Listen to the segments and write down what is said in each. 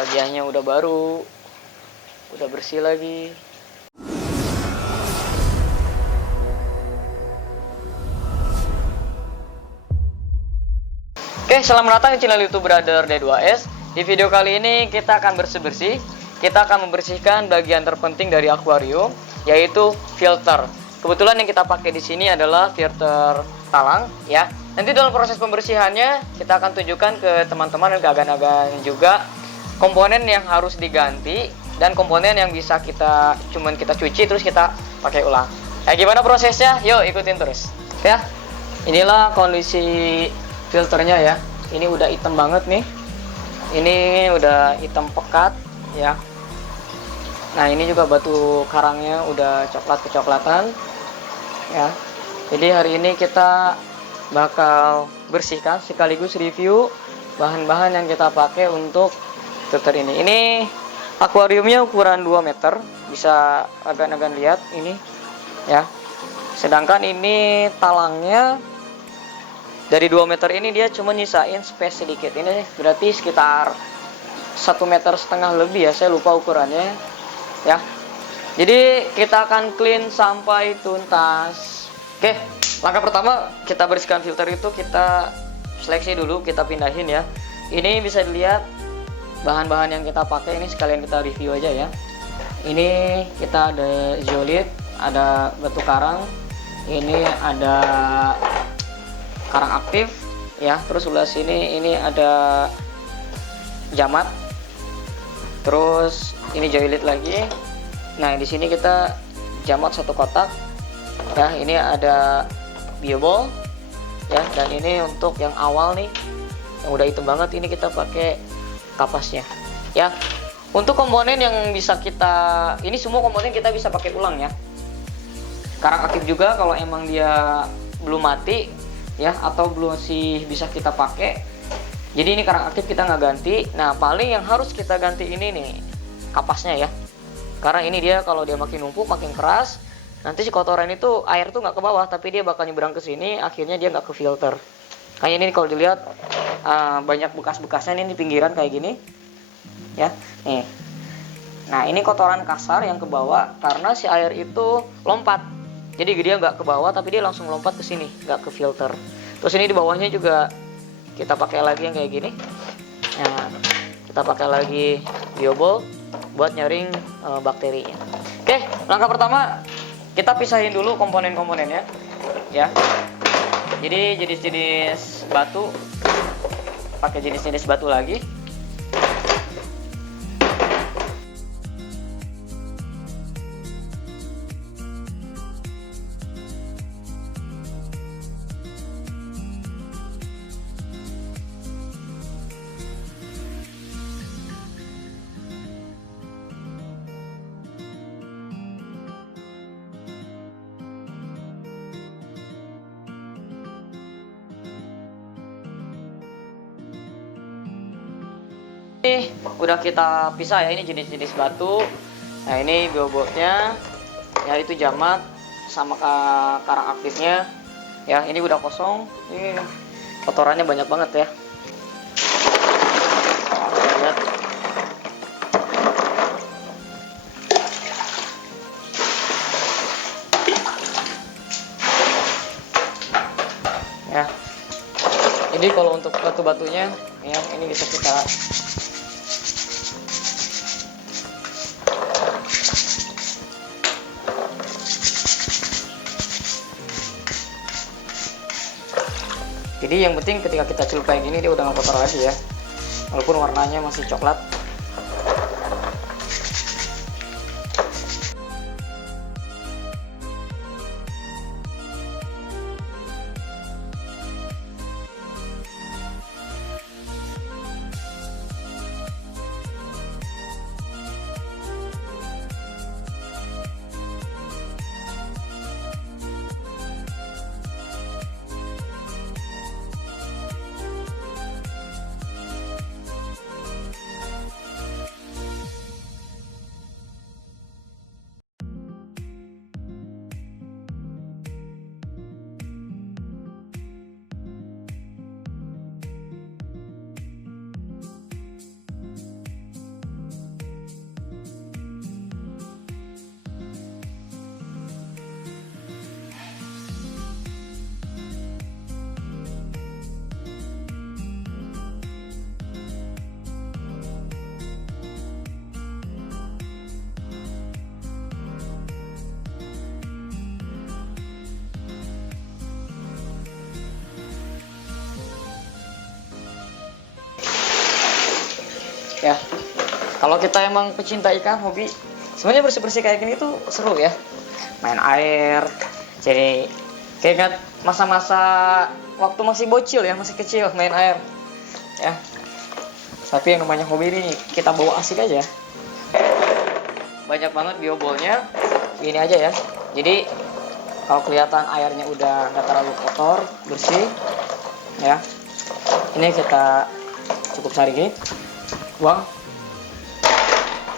bagiannya udah baru, udah bersih lagi. Oke, selamat datang di channel YouTube Brother D2S. Di video kali ini kita akan bersih-bersih. Kita akan membersihkan bagian terpenting dari akuarium, yaitu filter. Kebetulan yang kita pakai di sini adalah filter talang, ya. Nanti dalam proses pembersihannya kita akan tunjukkan ke teman-teman dan ke agan-agan juga komponen yang harus diganti dan komponen yang bisa kita cuci terus kita pakai ulang. Gimana prosesnya? Yuk ikutin terus. Ya. Inilah kondisi filternya ya. Ini udah hitam banget nih. Ini udah hitam pekat ya. Nah, ini juga batu karangnya udah coklat-kecoklatan ya. Jadi hari ini kita bakal bersihkan sekaligus review bahan-bahan yang kita pakai untuk filter ini. Ini akuariumnya ukuran 2 meter, bisa agan-agan lihat ini ya. Sedangkan ini talangnya dari 2 meter ini dia cuma nyisain space sedikit. Ini berarti sekitar 1,5 meter lebih ya, saya lupa ukurannya ya. Jadi kita akan clean sampai tuntas. Oke, langkah pertama kita bersihkan filter itu, kita seleksi dulu, kita pindahin ya. Ini bisa dilihat bahan-bahan yang kita pakai, ini sekalian kita review aja ya. Ini kita ada zeolite, ada batu karang, ini ada karang aktif ya, terus sebelah sini ini ada jamat, terus ini zeolite lagi. Nah, di sini kita jamat 1 kotak ya, ini ada biobol ya, dan ini untuk yang awal nih yang udah hitam banget, ini kita pakai kapasnya ya. Untuk komponen yang bisa kita, ini semua komponen kita bisa pakai ulang ya. Karang aktif juga kalau emang dia belum mati ya, atau belum sih bisa kita pakai. Jadi ini karang aktif kita nggak ganti. Nah, paling yang harus kita ganti ini nih kapasnya ya, karena ini dia kalau dia makin numpuk makin keras, nanti si kotoran itu air tuh nggak ke bawah tapi dia bakal nyebrang ke sini, akhirnya dia nggak ke filter. Kayak ini kalau dilihat banyak bekas-bekasnya nih di pinggiran kayak gini ya nih. Nah, ini kotoran kasar yang ke bawah karena si air itu lompat. Jadi dia nggak ke bawah tapi dia langsung lompat ke sini, nggak ke filter. Terus ini di bawahnya juga kita pakai lagi yang kayak gini. Nah, kita pakai lagi biobol buat nyaring bakterinya. Oke, langkah pertama kita pisahin dulu komponen-komponennya ya. Jadi jenis-jenis batu, pakai jenis-jenis batu lagi. Ini udah kita pisah ya, ini jenis-jenis batu. Nah, ini bobotnya ya, itu jamat sama karang aktifnya ya. Ini udah kosong, ini kotorannya banyak banget ya. Lihat. Ya, ini kalau untuk batu-batunya ya, ini bisa kita jadi yang penting ketika kita celup kayak gini dia udah nggak kotor lagi ya, walaupun warnanya masih coklat. ya. Kalau kita emang pecinta ikan, hobi, sebenarnya bersih-bersih kayak gini tuh seru ya. Main air, jadi kayak ingat masa-masa waktu masih bocil ya, masih kecil main air ya. Tapi yang namanya hobi ini kita bawa asik aja. Banyak banget biobolnya, gini aja ya. Jadi kalau kelihatan airnya udah nggak terlalu kotor, bersih ya, ini kita cukup cari gini, buang,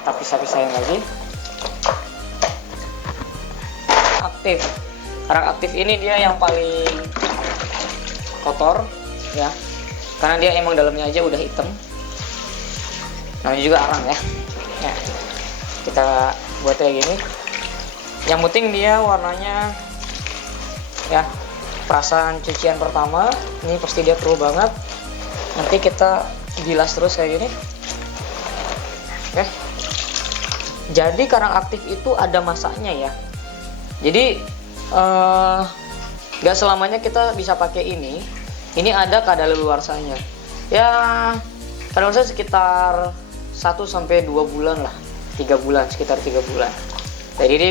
kita pisah-pisahin lagi. Aktif, karang aktif ini dia yang paling kotor ya, karena dia emang dalamnya aja udah hitam. Namanya juga arang ya. Nah, kita buat kayak gini. Yang penting dia warnanya ya, perasaan cucian pertama ini pasti dia keruh banget. Nanti kita bilas terus kayak gini. Oke. Jadi karang aktif itu ada masaknya ya. Jadi nggak selamanya kita bisa pakai ini. Ini ada kadaluarsanya. Ya, kadaluarsa sekitar 1-2 bulan lah. 3 bulan, sekitar 3 bulan. Jadi ini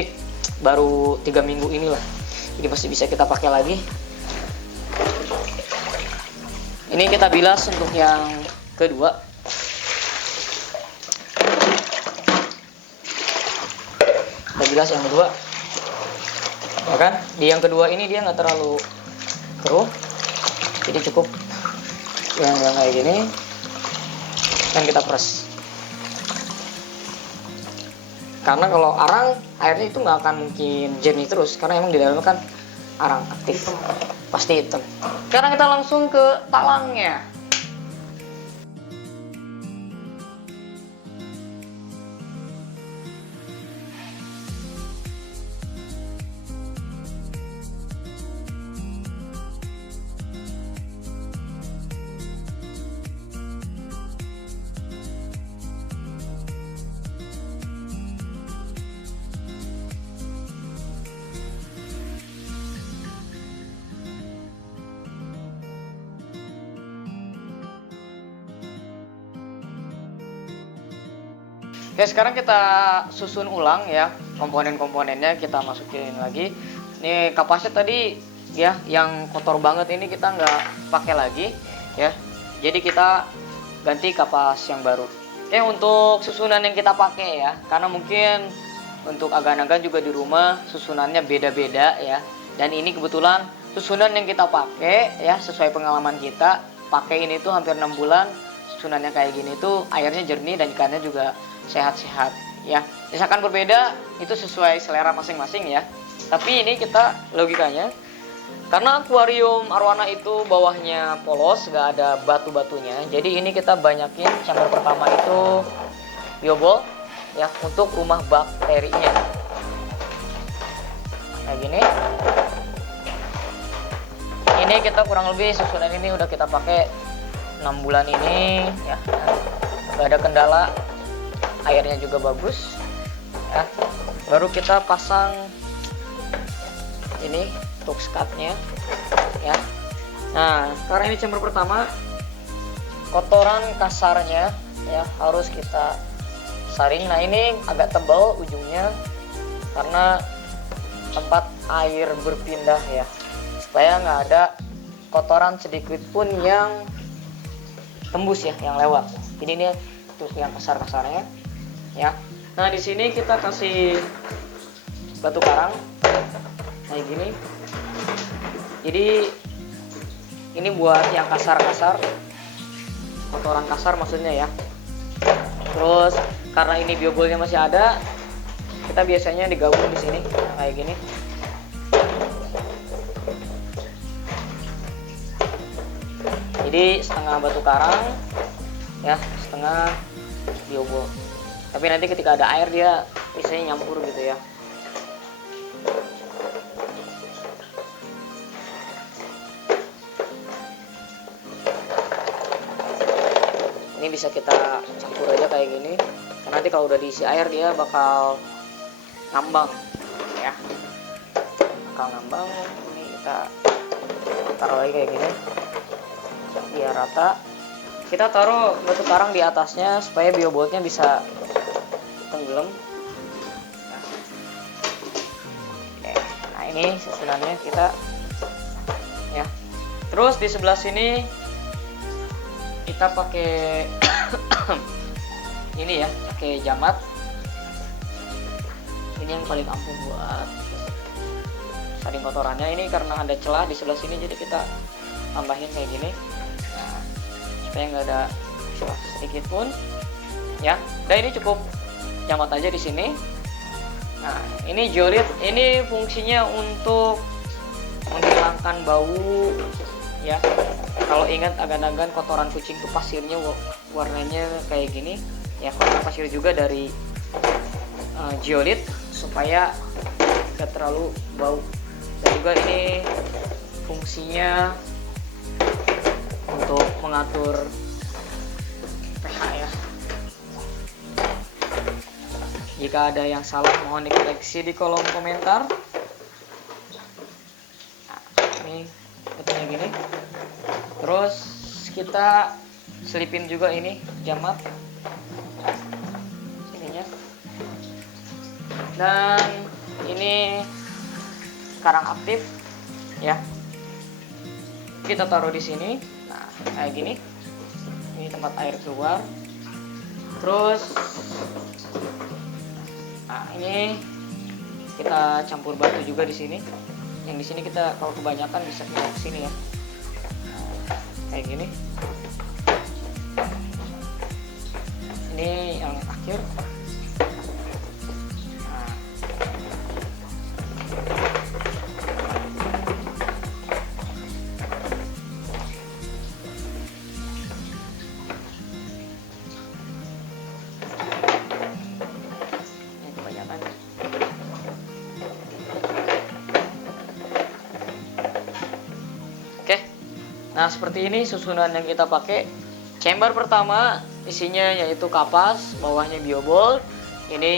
baru 3 minggu inilah. Jadi masih bisa kita pakai lagi. Ini kita bilas untuk yang kedua. Kita bilas yang kedua. Ya kan? Di yang kedua ini dia nggak terlalu keruh. Jadi cukup yang kayak gini. Dan kita peres. Karena kalau arang, airnya itu nggak akan mungkin jernih terus, karena emang di dalamnya kan arang aktif, pasti hitam. Sekarang kita langsung ke talangnya. Oke, sekarang kita susun ulang ya, komponen-komponennya kita masukin lagi. Ini kapasnya tadi ya, yang kotor banget ini kita nggak pakai lagi ya. Jadi kita ganti kapas yang baru. Oke, untuk susunan yang kita pakai ya, karena mungkin untuk agan-agan juga di rumah susunannya beda-beda ya. Dan ini kebetulan susunan yang kita pakai ya, sesuai pengalaman kita, pakai ini tuh hampir 6 bulan. Susunannya kayak gini tuh airnya jernih dan ikannya juga sehat-sehat ya. Misalkan berbeda itu sesuai selera masing-masing ya. Tapi ini kita logikanya, karena akuarium arwana itu bawahnya polos, gak ada batu-batunya. Jadi ini kita banyakin chamber pertama itu biobol ya, untuk rumah bakterinya. Kayak gini. Ini kita kurang lebih susunan ini udah kita pakai 6 bulan ini ya. Gak ada kendala. Airnya juga bagus ya. Baru kita pasang ini untuk skatnya ya. Nah, karena ini chamber pertama, kotoran kasarnya ya harus kita saring. Nah, ini agak tebal ujungnya karena tempat air berpindah ya, supaya nggak ada kotoran sedikit pun yang tembus ya, yang lewat. Jadi ini untuk yang kasar-kasarnya ya. Nah, di sini kita kasih batu karang kayak gini. Jadi ini buat yang kasar-kasar, kotoran kasar maksudnya ya. Terus karena ini biobolnya masih ada, kita biasanya digabung di sini kayak gini. Jadi setengah batu karang ya, setengah biobol. Tapi nanti ketika ada air dia biasanya nyampur gitu ya. Ini bisa kita campur aja kayak gini. Karena nanti kalau udah diisi air dia bakal ngambang ya. Bakal ngambang. Ini kita taruh lagi kayak gini biar rata. kita taruh batu karang di atasnya supaya bioboltnya bisa tenggelam. Nah ini susunannya kita ya. Terus di sebelah sini kita pakai ini ya, pakai jamat. Ini yang paling ampuh buat saring kotorannya. Ini karena ada celah di sebelah sini, jadi kita tambahin kayak gini. Nah, supaya nggak ada celah sedikit pun ya. Dan ini cukup jamat aja di sini. Nah ini Geolit, ini fungsinya untuk menghilangkan bau ya. Kalau ingat agan-agan kotoran kucing tuh pasirnya warnanya kayak gini ya, kotoran pasir juga dari Geolit supaya gak terlalu bau. Dan juga ini fungsinya untuk mengatur pH ya. Jika ada yang salah mohon dikoreksi di kolom komentar. Nah, ini betulnya gini. Terus kita selipin juga ini jamat sininya. Dan ini karang aktif ya. Kita taruh di sini. Nah, kayak gini. Ini tempat air keluar. Terus nah, ini kita campur batu juga di sini. Yang di sini kita kalau kebanyakan bisa ke sini ya. Kayak gini. Ini yang akhir. Nah. Ini kebanyakan. Oke. Nah, seperti ini susunan yang kita pakai. Chamber pertama isinya yaitu kapas, bawahnya biobol. Ini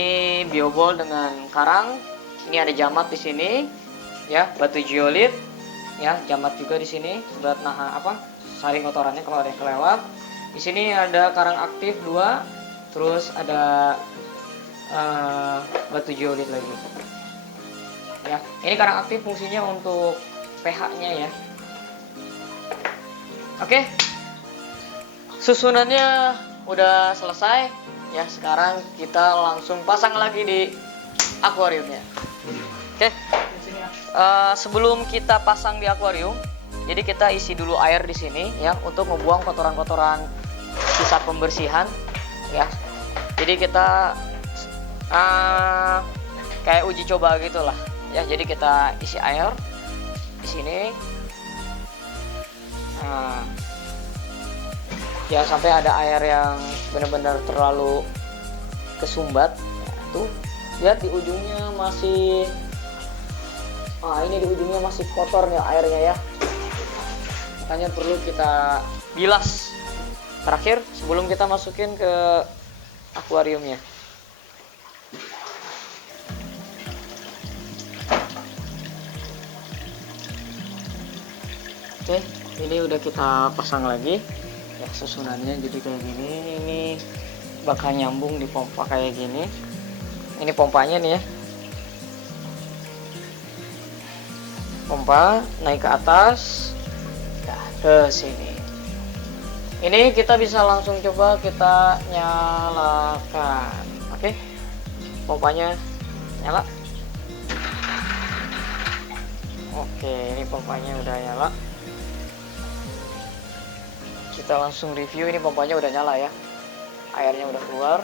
biobol dengan karang. Ini ada jamat di sini, ya, batu geolit, ya, jamat juga di sini buat saring kotorannya kalau ada yang kelewat. Di sini ada karang aktif 2, terus ada batu geolit lagi. Ya, ini karang aktif fungsinya untuk pH-nya ya. Oke. Susunannya udah selesai ya. Sekarang kita langsung pasang lagi di akuariumnya. Oke. Sebelum kita pasang di akuarium, jadi kita isi dulu air di sini ya untuk membuang kotoran-kotoran sisa pembersihan ya. Jadi kita kayak uji coba gitulah ya. Jadi kita isi air di sini. Ya sampai ada air yang benar-benar terlalu kesumbat ya, tuh lihat di ujungnya masih ini di ujungnya masih kotor nih airnya ya, makanya perlu kita bilas terakhir sebelum kita masukin ke akuariumnya. Oke, ini udah kita pasang lagi ya susunannya jadi kayak gini. Ini bakal nyambung di pompa kayak gini. Ini pompanya nih ya, pompa naik ke atas ke sini. Ini kita bisa langsung coba kita nyalakan. Oke, pompanya nyala. Oke, ini pompanya udah nyala. Kita langsung review, ini pompanya udah nyala ya, airnya udah keluar,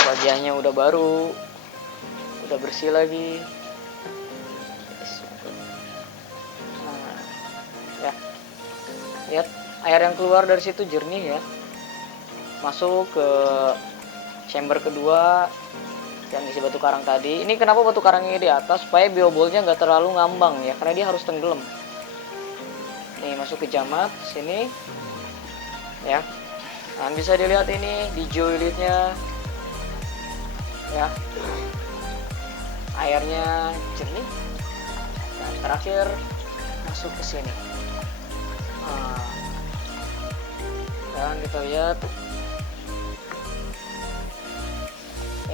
bagiannya udah baru, udah bersih lagi. Nah, ya, lihat air yang keluar dari situ jernih ya, masuk ke chamber kedua yang isi batu karang tadi. Ini kenapa batu karangnya di atas, supaya biobolnya nggak terlalu ngambang ya, karena dia harus tenggelam. Nih masuk ke jamat sini ya. Nah, bisa dilihat ini di geolitnya ya, airnya jernih. Dan terakhir masuk ke sini. Nah, dan kita lihat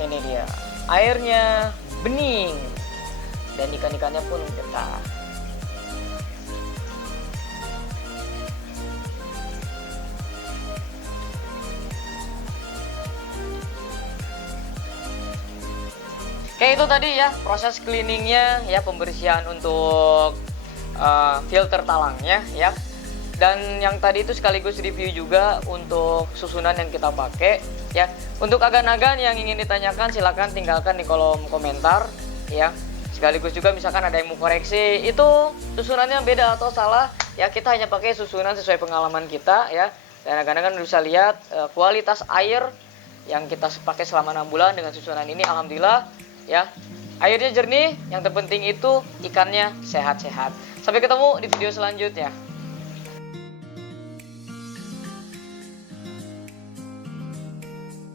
ini dia, airnya bening dan ikan-ikannya pun betah. Oke, itu tadi ya proses cleaningnya ya, pembersihan untuk filter talangnya ya. Dan yang tadi itu sekaligus review juga untuk susunan yang kita pakai ya. Untuk agan-agan yang ingin ditanyakan silahkan tinggalkan di kolom komentar ya. Sekaligus juga misalkan ada yang mau koreksi itu susunannya beda atau salah ya, kita hanya pakai susunan sesuai pengalaman kita ya. Dan agan-agan bisa lihat kualitas air yang kita pakai selama 6 bulan dengan susunan ini, alhamdulillah ya. Airnya jernih, yang terpenting itu ikannya sehat-sehat. Sampai ketemu di video selanjutnya.